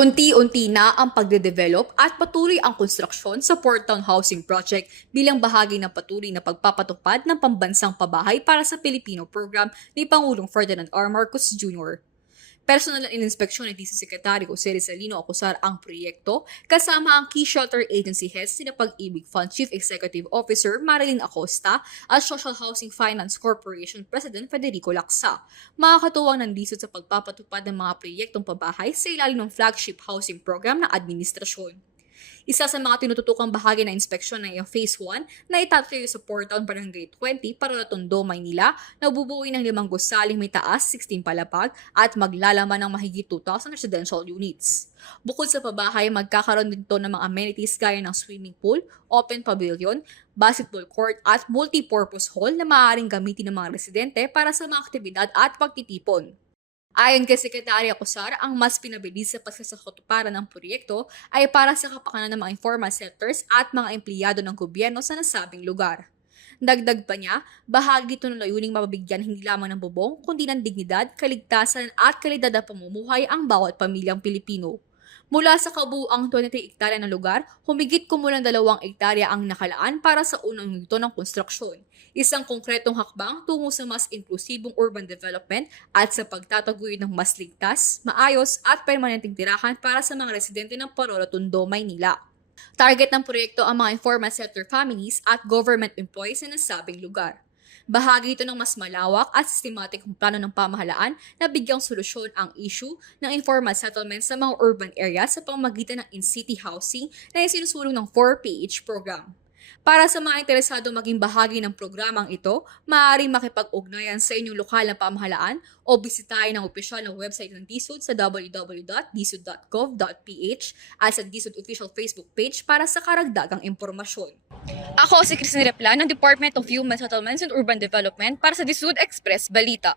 Unti-unti na ang pagde-develop at patuloy ang konstruksyon sa Port Town Housing Project bilang bahagi ng patuloy na pagpapatupad ng pambansang pabahay para sa Pilipino program ni Pangulong Ferdinand R. Marcos Jr. Personal na ininspeksyon ni DC Secretary Jose Rizalino Acosar ang proyekto kasama ang Key Shelter Agency Heads sina Pag-ibig Fund Chief Executive Officer Marilyn Acosta at Social Housing Finance Corporation President Federico Lacsa. Makakatuwang nandisod sa pagpapatupad ng mga proyektong pabahay sa ilalim ng flagship housing program ng administrasyon. Isa sa mga tinututukang bahagi ng inspeksyon ay ang Phase 1 na itatayo sa Port Town Barangay 20 para Tondo, Maynila na bubuoy ng 5 gusaling may taas, 16 palapag at maglalaman ng mahigit 2,000 residential units. Bukod sa pabahay, magkakaroon din ito ng mga amenities gaya ng swimming pool, open pavilion, basketball court at multi-purpose hall na maaaring gamitin ng mga residente para sa mga aktibidad at pagtitipon. Ayon kay Secretary Acosar, ang mas pinabilis sa pagsasakotuparan ng proyekto ay para sa kapakanan ng mga informal sectors at mga empleyado ng gobyerno sa nasabing lugar. Dagdag pa niya, bahagi ito ng layuning mapabigyan hindi lamang ng bubong, kundi ng dignidad, kaligtasan at kalidad na pamumuhay ang bawat pamilyang Pilipino. Mula sa kabuuang 23 hektarya ng lugar, humigit kumulang 2 hektarya ang nakalaan para sa unang yugto ng konstruksyon. Isang konkretong hakbang tungo sa mas inklusibong urban development at sa pagtataguyod ng mas ligtas, maayos at permanenteng tirahan para sa mga residente ng Parolo, Tondo, Maynila. Target ng proyekto ang mga informal sector families at government employees na nasabing lugar. Bahagi ito ng mas malawak at sistematikong plano ng pamahalaan na bigyang solusyon ang issue ng informal settlement sa mga urban areas sa pamamagitan ng in-city housing na isinusulong ng 4PH program. Para sa mga interesado maging bahagi ng programang ito, maaaring makipag-ugnayan sa inyong lokal na pamahalaan o bisitahin ang opisyal na website ng DSUD sa www.dsud.gov.ph at sa DSUD official Facebook page para sa karagdagang impormasyon. Ako si Christine Replan ng Department of Human Settlements and Urban Development para sa DSUD Express Balita.